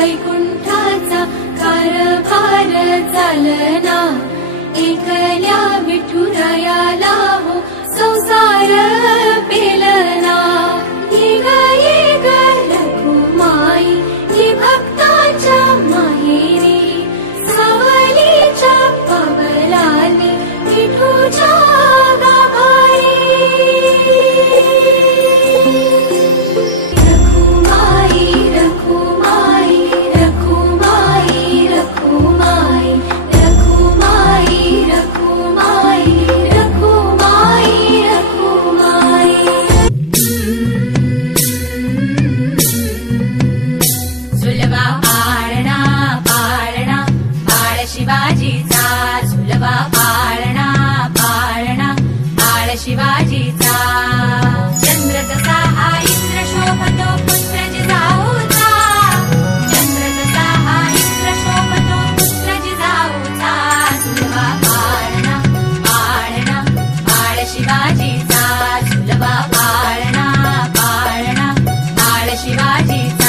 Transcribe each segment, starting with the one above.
वैकुंठाचा कारभार चालना, एकल्या विठुरायाला हो संसार पेलना। येग येग रखुमाई ही भक्ताच्या माहेरी, सावलीच्या पावलाने विठूच्या गाभारी। शिवाजीचा चंद्र जसा हा इंद्र शोभतो पुत्र जिजाऊचा, चंद्र जसा हा इंद्र शोभतो पुत्र जिजाऊचा। सुलभा पाळणा पाळणा बाळ शिवाजीचा, सुलभा पाळणा पाळणा बाळ शिवाजीचा।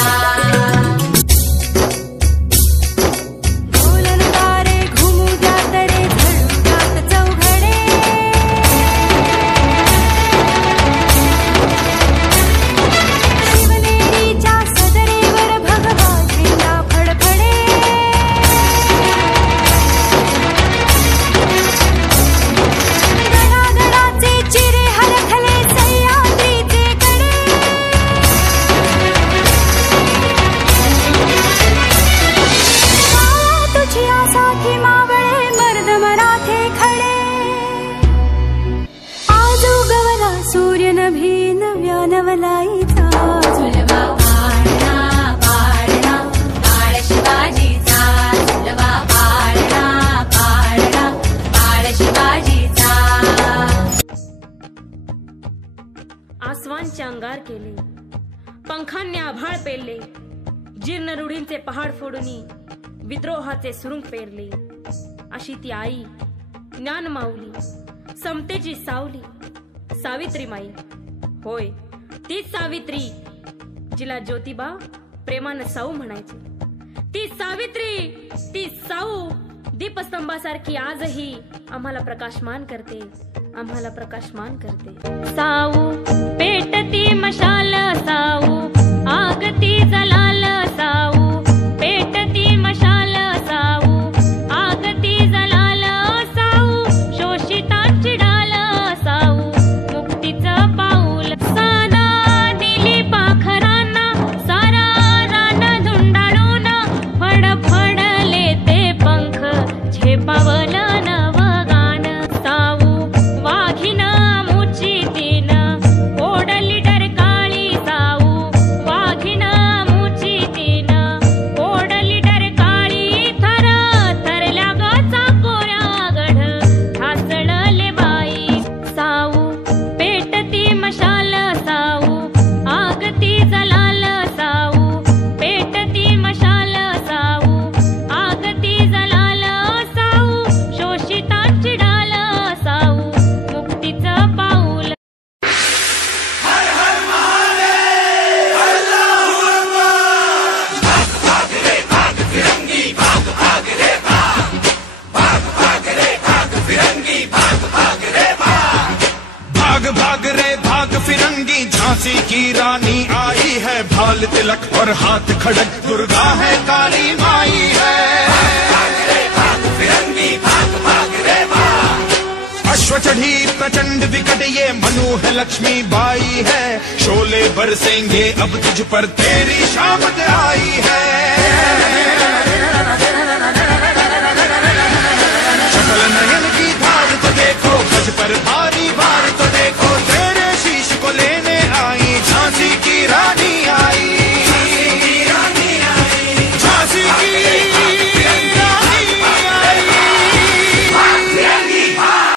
नवलाईचा सुलभा पाळणा पाळणा बाळ शिवाजीचा, सुलभा पाळणा पाळणा बाळ शिवाजीचा। आसवांचे अंगार केले, पंखांनी आभाळ पेरले, जीर्ण रूढींचे पहाड फोडून विद्रोहाचे सुरुंग पेरले। अशी ती आई ज्ञान माऊली, समतेची सावली सावित्री माई होय, तीच सावित्री जिला ज्योतिबा प्रेमानं साऊ म्हणायची। ती सावित्री, ती साऊ दीपस्तंभासारखी आजही आम्हाला प्रकाशमान करते, आम्हाला प्रकाशमान करते। साऊ पेटती मशाल, साऊ आगती जलाल, साऊ पेटती मशाल, साऊ आगती जलाल, साऊ शोषितांची डाल, साऊ मुक्तीचं पाऊल। साना दिली पाखरांना, सारा रान धुंडाळून, फडफडले ते पंख, झेपावलं नवगान। साऊ वाघीन मुची तीन, ओढली डरकाळी, साऊ वाघीन मुची तीन, ओढली डरकाळी। थर थरल्या ग चाकोऱ्या गढ, ठासळले बाई। साऊ पेटती मशाल, साऊ आगती जलाल, साऊ पेटती मशाल, साऊ आगती जलाल, साऊ शोषितांची डाल, साऊ मुक्तीचं पाऊल। भाग भाग रे भाग फिरंगी, झांसी की रानी आई है, भाल तिलक और हाथ खड़ग, दुर्गा है काली माई है। भाग रे भाग फिरंगी, भाग भाग रे भाग। अश्व चढ़ी प्रचंड विकट, ये मनु है लक्ष्मी बाई है, शोले बरसेंगे अब तुझ पर, तेरी शामत आई है।